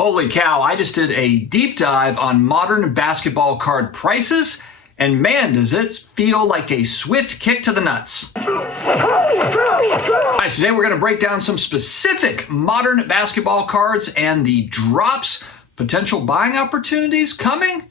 Holy cow, I just did a deep dive on modern basketball card prices, and man, does it feel like a swift kick to the nuts. Guys, today we're going to break down some specific modern basketball cards and the drops, potential buying opportunities coming.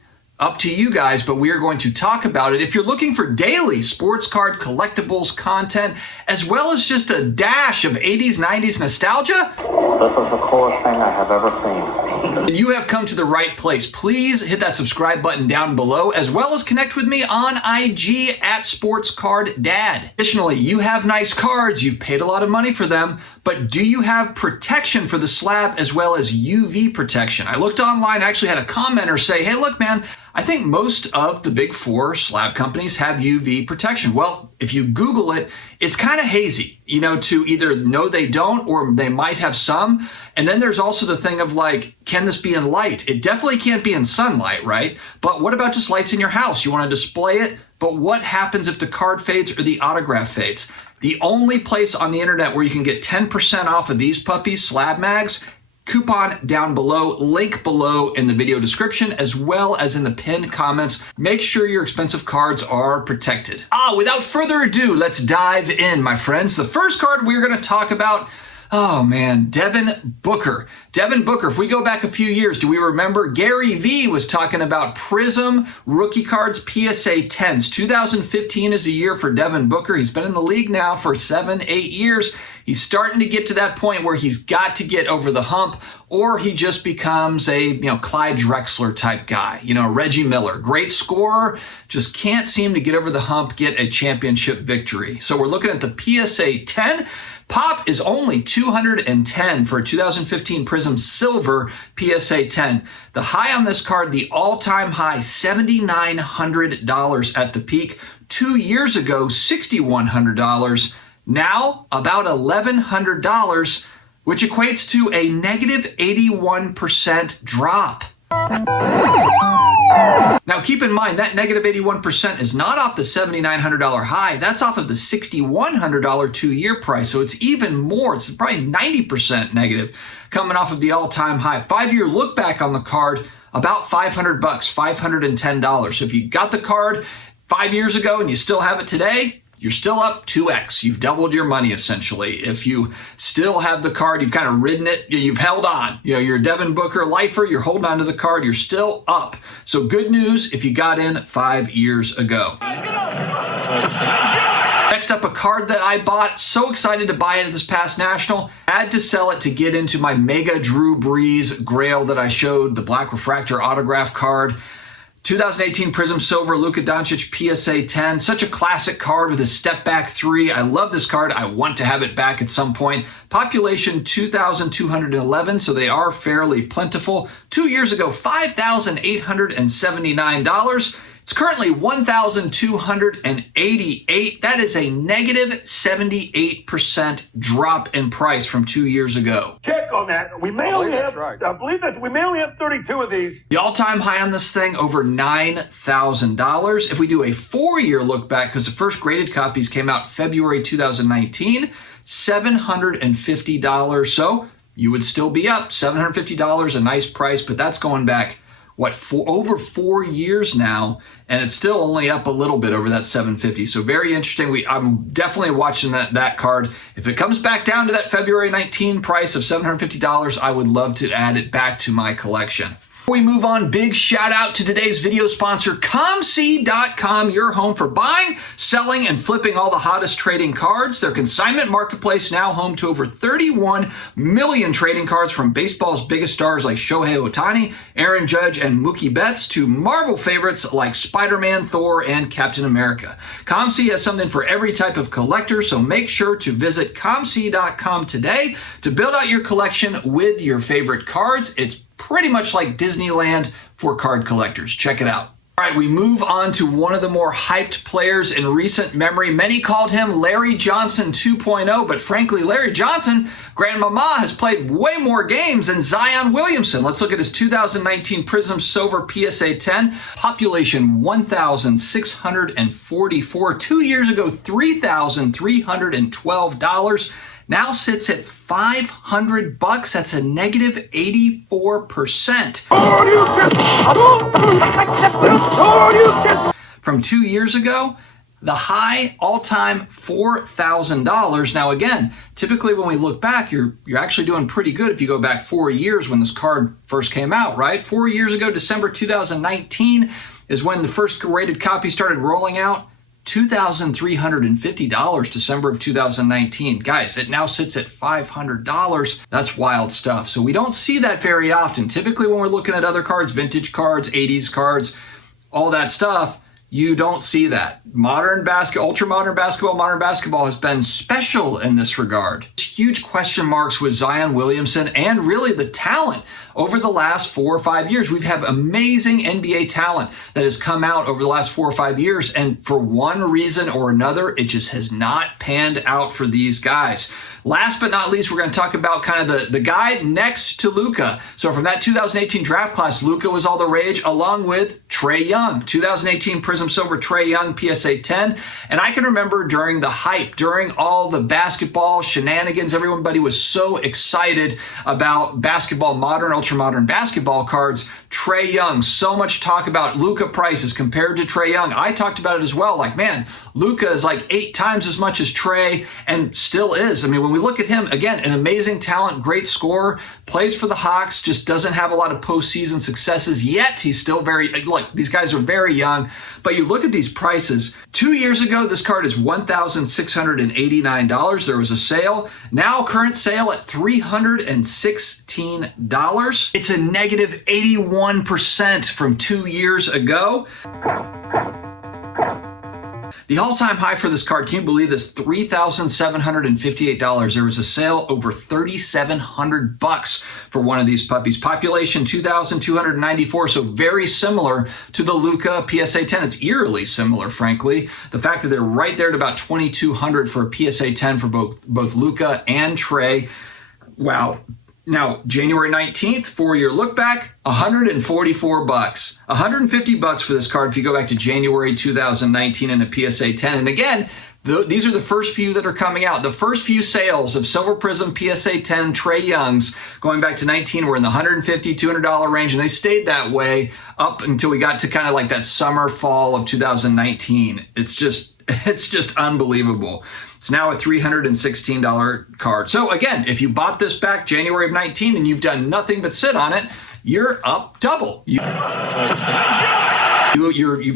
Up to you guys, but we are going to talk about it. If you're looking for daily sports card collectibles content, as well as just a dash of 80s, 90s nostalgia, this is the coolest thing I have ever seen. You have come to the right place. Please hit that subscribe button down below, as well as connect with me on IG at SportsCardDad. Additionally, you have nice cards, you've paid a lot of money for them, but do you have protection for the slab as well as UV protection? I looked online, I actually had a commenter say, hey, look, man, I think most of the big four slab companies have UV protection. Well, if you Google it, it's kind of hazy, you know, to either no, they don't, or they might have some. And then there's also the thing of like, can this be in light? It definitely can't be in sunlight, right? But what about just lights in your house? You want to display it, but what happens if the card fades or the autograph fades? The only place on the internet where you can get 10% off of these puppies, SlabMags, coupon down below, link below in the video description, as well as in the pinned comments. Make sure your expensive cards are protected. Without further ado, let's dive in, my friends. The first card we're going to talk about, oh man, Devin Booker. Devin Booker, if we go back a few years, do we remember Gary V was talking about Prism rookie cards PSA 10s? 2015 is a year for Devin Booker. He's been in the league now for 7-8 years. He's starting to get to that point where he's got to get over the hump, or he just becomes a, Clyde Drexler type guy, Reggie Miller, great scorer, just can't seem to get over the hump, get a championship victory. So we're looking at the PSA 10. Pop is only $210 for a 2015 Prism Silver PSA 10. The high on this card, the all-time high, $7,900 at the peak. 2 years ago, $6,100. Now, about $1,100, which equates to a negative 81% drop. Now, keep in mind that negative 81% is not off the $7,900 high. That's off of the $6,100 2-year price. So it's even more. It's probably 90% negative coming off of the all-time high. 5-year look back on the card, about $500, $510. So if you got the card 5 years ago and you still have it today, you're still up 2x. You've doubled your money, essentially. If you still have the card, you've kind of ridden it, you've held on. You're a Devin Booker lifer, you're holding on to the card, you're still up. So good news if you got in 5 years ago. Next up, a card that I bought. So excited to buy it at this past National. Had to sell it to get into my Mega Drew Brees Grail that I showed, the Black Refractor autograph card. 2018 Prism Silver, Luka Doncic PSA 10. Such a classic card with a step back 3. I love this card. I want to have it back at some point. Population 2,211, so they are fairly plentiful. 2 years ago, $5,879. It's currently $1,288. That is a negative 78% drop in price from 2 years ago. Check on that. We may only have, I believe that we may only have 32 of these. The all-time high on this thing, over $9,000. If we do a 4-year look back, because the first graded copies came out February 2019, $750. So you would still be up $750, a nice price, but that's going back over 4 years now, and it's still only up a little bit over that $750. So very interesting. I'm definitely watching that card. If it comes back down to that February 19 price of $750, I would love to add it back to my collection. Before we move on, big shout out to today's video sponsor, COMC.com, your home for buying, selling, and flipping all the hottest trading cards. Their consignment marketplace now home to over 31 million trading cards, from baseball's biggest stars like Shohei Ohtani, Aaron Judge, and Mookie Betts to Marvel favorites like Spider-Man, Thor, and Captain America. COMC has something for every type of collector, so make sure to visit COMC.com today to build out your collection with your favorite cards. It's pretty much like Disneyland for card collectors. Check it out. All right, we move on to one of the more hyped players in recent memory. Many called him Larry Johnson 2.0, but frankly, Larry Johnson, Grandmama, has played way more games than Zion Williamson. Let's look at his 2019 Prism Silver PSA 10. Population 1,644. 2 years ago, $3,312. now sits at $500. That's a negative 84%. From 2 years ago, the high all-time $4,000. Now again, typically when we look back, you're actually doing pretty good if you go back 4 years when this card first came out, right? 4 years ago, December 2019 is when the first graded copy started rolling out. $2,350 December of 2019. Guys, it now sits at $500. That's wild stuff. So we don't see that very often. Typically when we're looking at other cards, vintage cards, 80s cards, all that stuff, you don't see that. Modern basketball, ultra modern basketball has been special in this regard. Huge question marks with Zion Williamson and really the talent over the last 4 or 5 years. We've had amazing NBA talent that has come out over the last 4 or 5 years, and for one reason or another, it just has not panned out for these guys. Last but not least, we're going to talk about kind of the guy next to Luka. So from that 2018 draft class, Luka was all the rage, along with Trae Young. 2018 Prism Silver Trae Young PSA 10. And I can remember during the hype, during all the basketball shenanigans, everybody was so excited about basketball, modern, ultra modern basketball cards. Trae Young, so much talk about Luka prices compared to Trae Young. I talked about it as well. Like, man, Luka is like 8 times as much as Trae, and still is. I mean, when we look at him, again, an amazing talent, great scorer, plays for the Hawks, just doesn't have a lot of postseason successes yet. He's still look, these guys are very young, but you look at these prices. 2 years ago, this card is $1,689. There was a sale. Now, current sale at $316. It's a negative 81% from 2 years ago. The all-time high for this card, can you believe this? $3,758. There was a sale over $3,700 for one of these puppies. Population 2,294, so very similar to the Luka PSA 10. It's eerily similar, frankly. The fact that they're right there at about 2,200 for a PSA 10 for both Luka and Trae. Wow. Now, January 19th, 4-year look back, $144. $150 for this card if you go back to January 2019 in a PSA 10. And again, these are the first few that are coming out. The first few sales of Silver Prism PSA 10 Trae Youngs going back to 19 were in the $150, $200 range, and they stayed that way up until we got to kind of like that summer, fall of 2019. It's just unbelievable. It's now a $316 card. So again, if you bought this back January of 19 and you've done nothing but sit on it, you're up double. You've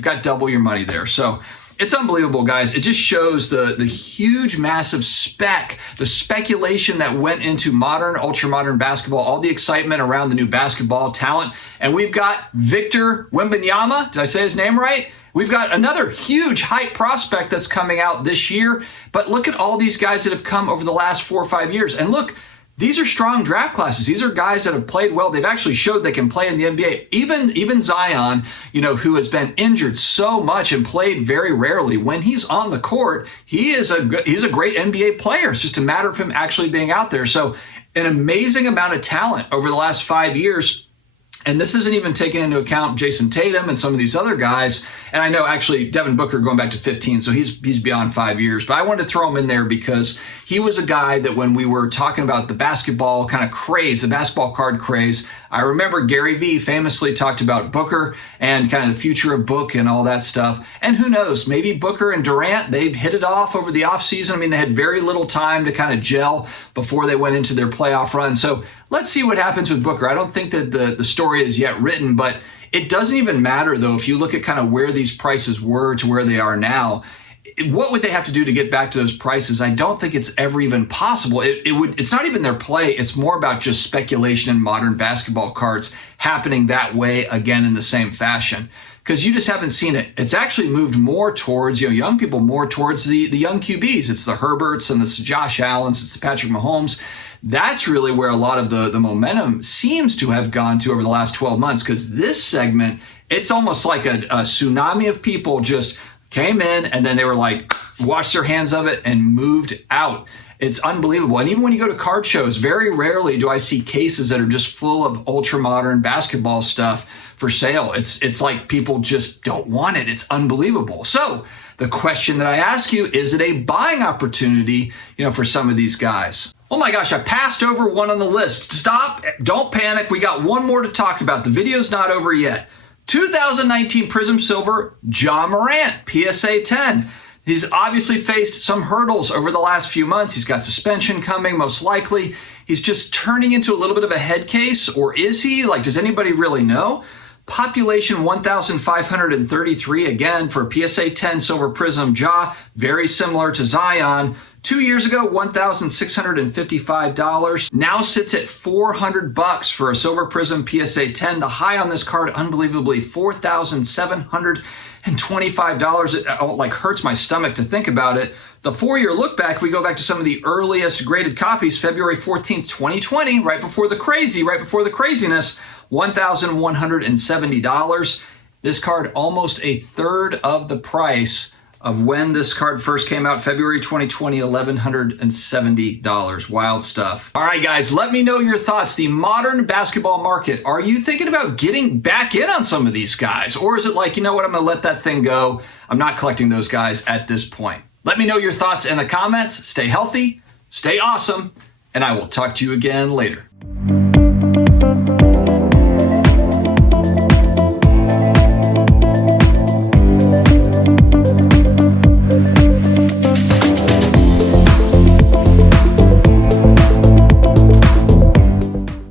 got double your money there. So it's unbelievable, guys. It just shows the huge, massive the speculation that went into modern, ultra modern basketball, all the excitement around the new basketball talent. And we've got Victor Wembanyama. Did I say his name right? We've got another huge hype prospect that's coming out this year. But look at all these guys that have come over the last 4 or 5 years. And look, these are strong draft classes. These are guys that have played well. They've actually showed they can play in the NBA. Even Zion, who has been injured so much and played very rarely, when he's on the court, he's a great NBA player. It's just a matter of him actually being out there. So an amazing amount of talent over the last 5 years. And this isn't even taking into account Jason Tatum and some of these other guys. And I know actually Devin Booker going back to 15, so he's beyond 5 years. But I wanted to throw him in there because he was a guy that when we were talking about the basketball kind of craze, the basketball card craze, I remember Gary Vee famously talked about Booker and kind of the future of Book and all that stuff. And who knows, maybe Booker and Durant, they've hit it off over the offseason. I mean, they had very little time to kind of gel before they went into their playoff run. So let's see what happens with Booker. I don't think that the story is yet written, but it doesn't even matter, though, if you look at kind of where these prices were to where they are now. What would they have to do to get back to those prices? I don't think it's ever even possible. It's not even their play. It's more about just speculation in modern basketball cards happening that way again in the same fashion. Because you just haven't seen it. It's actually moved more towards, young people, more towards the young QBs. It's the Herberts and the Josh Allens. It's the Patrick Mahomes. That's really where a lot of the momentum seems to have gone to over the last 12 months. Because this segment, it's almost like a tsunami of people just came in and then they were like, washed their hands of it and moved out. It's unbelievable. And even when you go to card shows, very rarely do I see cases that are just full of ultra modern basketball stuff for sale. It's like people just don't want it. It's unbelievable. So The question that I ask you, is it a buying opportunity, for some of these guys? Oh my gosh, I passed over one on the list. Stop, don't panic. We got one more to talk about. The video's not over yet. 2019 Prism Silver, Ja Morant, PSA 10. He's obviously faced some hurdles over the last few months. He's got suspension coming, most likely. He's just turning into a little bit of a head case, or is he? Does anybody really know? Population 1,533, again, for PSA 10 Silver Prism Ja, very similar to Zion. 2 years ago, $1,655. Now sits at $400 for a Silver Prism PSA 10. The high on this card, unbelievably, $4,725. It hurts my stomach to think about it. The 4-year look back, we go back to some of the earliest graded copies, February 14th, 2020, right before the craziness, $1,170. This card almost a third of the price of when this card first came out, February 2020, $1,170. Wild stuff. All right, guys, let me know your thoughts. The modern basketball market, are you thinking about getting back in on some of these guys? Or is it like, you know what, I'm gonna let that thing go. I'm not collecting those guys at this point. Let me know your thoughts in the comments. Stay healthy, stay awesome, and I will talk to you again later.